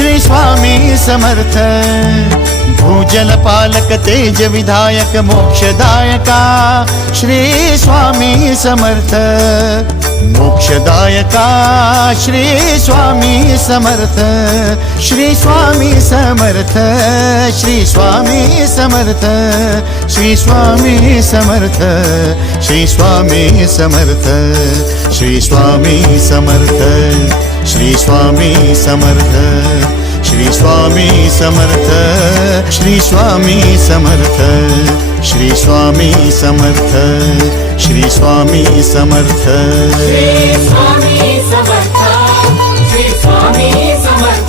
श्री स्वामी समर्थ। भूजल पालक तेज विधायक मोक्षदायका श्री स्वामी समर्थ। मोक्षदायका श्री स्वामी समर्थ। श्री स्वामी समर्थ, श्री स्वामी समर्थ, श्री स्वामी समर्थ, श्री स्वामी समर्थ, श्री स्वामी समर्थ, श्री स्वामी समर्थ, श्री स्वामी समर्थ, श्री स्वामी समर्थ, श्री स्वामी समर्थ, श्री स्वामी समर्थ, श्री स्वामी समर्थ, श्री स्वामी समर्थ।